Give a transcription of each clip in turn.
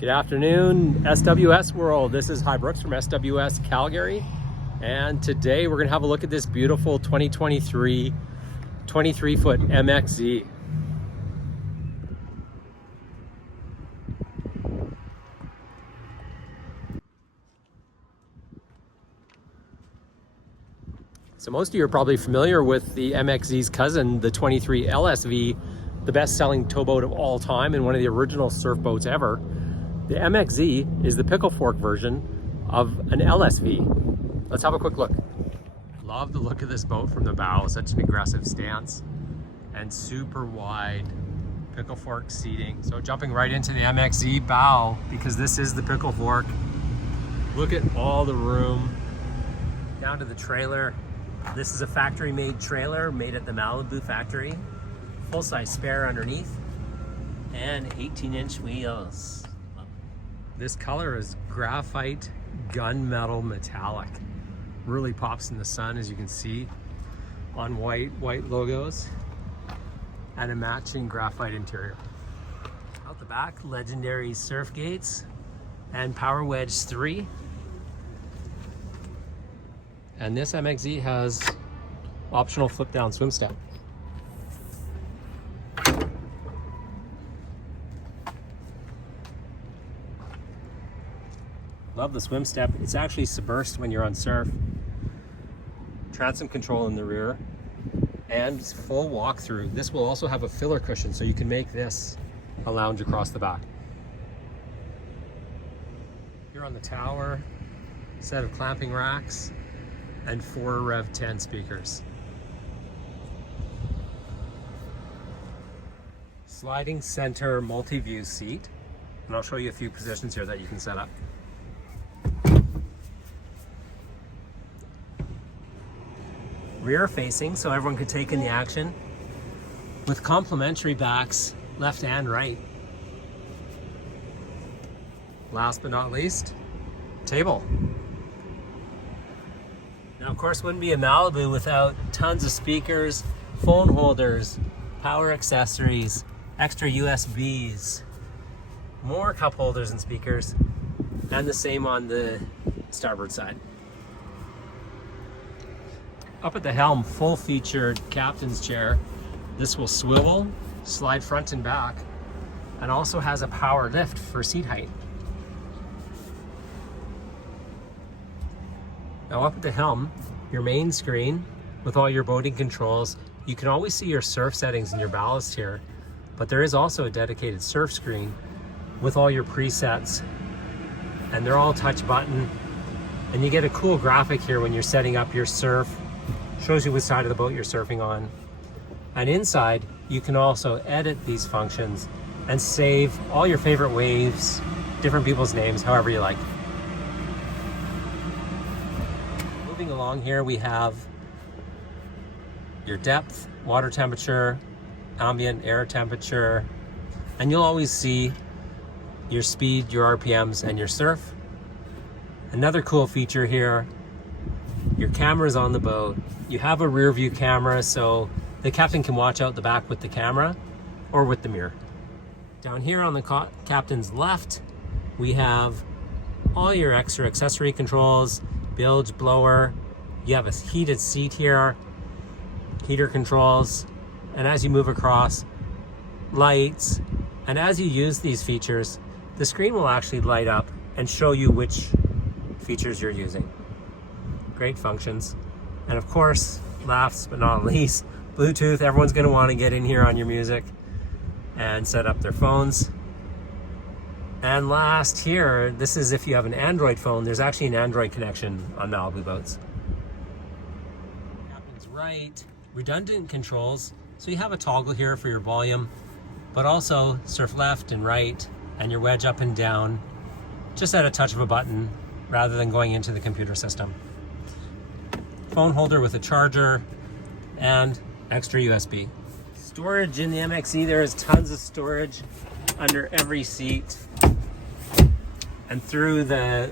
Good afternoon, SWS world. This is Hy Brooks from SWS Calgary, and today we're gonna have a look at this beautiful 2023 23-foot MXZ. So most of you are probably familiar with the MXZ's cousin, the 23 LSV, the best-selling towboat of all time and one of the original surf boats ever. The MXZ is the pickle-fork version of an LSV. Let's have a quick look. Love the look of this boat from the bow. Such an aggressive stance and super wide pickle-fork seating. So jumping right into the MXZ bow, because this is the pickle-fork. Look at all the room down to the trailer. This is a factory-made trailer made at the Malibu factory. Full-size spare underneath and 18-inch wheels. This color is graphite gunmetal metallic. Really pops in the sun, as you can see, on white logos and a matching graphite interior. Out the back, legendary surf gates and Power Wedge 3. And this MXZ has optional flip down swim step. Love the swim step. It's actually submersed when you're on surf. Transom control in the rear and full walkthrough. This will also have a filler cushion, so you can make this a lounge across the back. Here on the tower, set of clamping racks and 4 Rev 10 speakers. Sliding center multi-view seat, and I'll show you a few positions here that you can set up. Rear facing, so everyone could take in the action, with complementary backs left and right. Last but not least, table. Now, of course, wouldn't be a Malibu without tons of speakers, phone holders, power accessories, extra USBs, more cup holders and speakers, and the same on the starboard side. Up at the helm, full featured captain's chair. This will swivel, slide front and back, and also has a power lift for seat height. Now up at the helm, your main screen with all your boating controls. You can always see your surf settings and your ballast here, but there is also a dedicated surf screen with all your presets, and they're all touch button. And you get a cool graphic here when you're setting up your surf. Shows you which side of the boat you're surfing on. And inside, you can also edit these functions and save all your favorite waves, different people's names, however you like. Moving along here, we have your depth, water temperature, ambient air temperature, and you'll always see your speed, your RPMs, and your surf. Another cool feature here, your camera's on the boat. You have a rear view camera, so the captain can watch out the back with the camera or with the mirror. Down here on the captain's left, we have all your extra accessory controls, bilge, blower. You have a heated seat here, heater controls, and as you move across, lights. And as you use these features, the screen will actually light up and show you which features you're using. Great functions. And of course, last but not least, Bluetooth. Everyone's going to want to get in here on your music and set up their phones. And last here, this is if you have an Android phone. There's actually an Android connection on Malibu boats. Captain's right, redundant controls. So you have a toggle here for your volume, but also surf left and right and your wedge up and down, just at a touch of a button rather than going into the computer system. Phone holder with a charger and extra USB. Storage in the MXZ, there is tons of storage under every seat and through the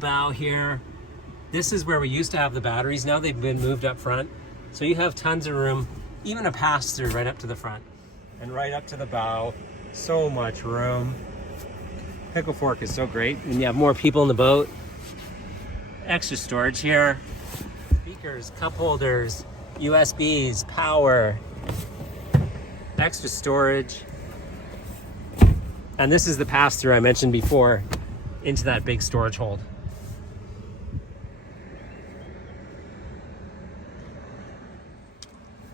bow here. This is where we used to have the batteries. Now they've been moved up front. So you have tons of room, even a pass-through right up to the front and right up to the bow. So much room. pickle-fork is so great. And you have more people in the boat. Extra storage here. Speakers, cup holders, USBs, power. Extra storage. And this is the pass-through I mentioned before into that big storage hold.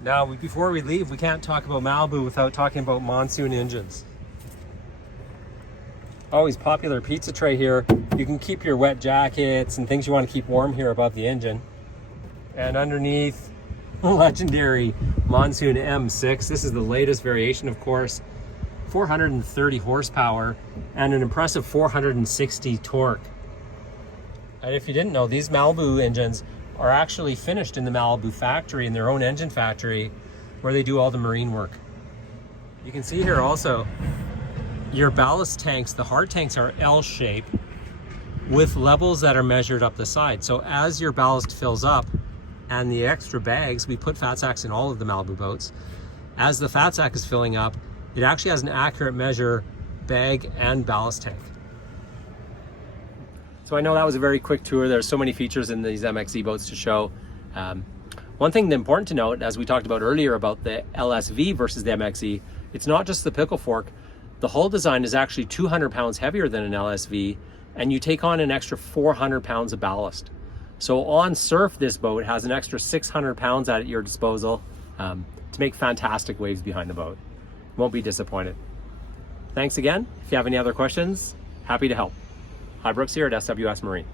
Now, before we leave, we can't talk about Malibu without talking about monsoon engines. Always popular pizza tray here. You can keep your wet jackets and things you want to keep warm here above the engine. And underneath, legendary Monsoon M6. This is the latest variation, of course. 430 horsepower and an impressive 460 torque. And if you didn't know, these Malibu engines are actually finished in the Malibu factory, in their own engine factory, where they do all the marine work. You can see here also, your ballast tanks, the hard tanks are L-shaped with levels that are measured up the side. So as your ballast fills up and the extra bags, we put fat sacks in all of the Malibu boats. As the fat sack is filling up, it actually has an accurate measure bag and ballast tank. So I know that was a very quick tour. There's so many features in these MXZ boats to show. One thing important to note, as we talked about earlier about the LSV versus the MXZ, it's not just the pickle-fork. The hull design is actually 200 pounds heavier than an LSV, and you take on an extra 400 pounds of ballast. So on surf, this boat has an extra 600 pounds at your disposal to make fantastic waves behind the boat. Won't be disappointed. Thanks again. If you have any other questions, happy to help. Hi, Brooks here at SWS Marine.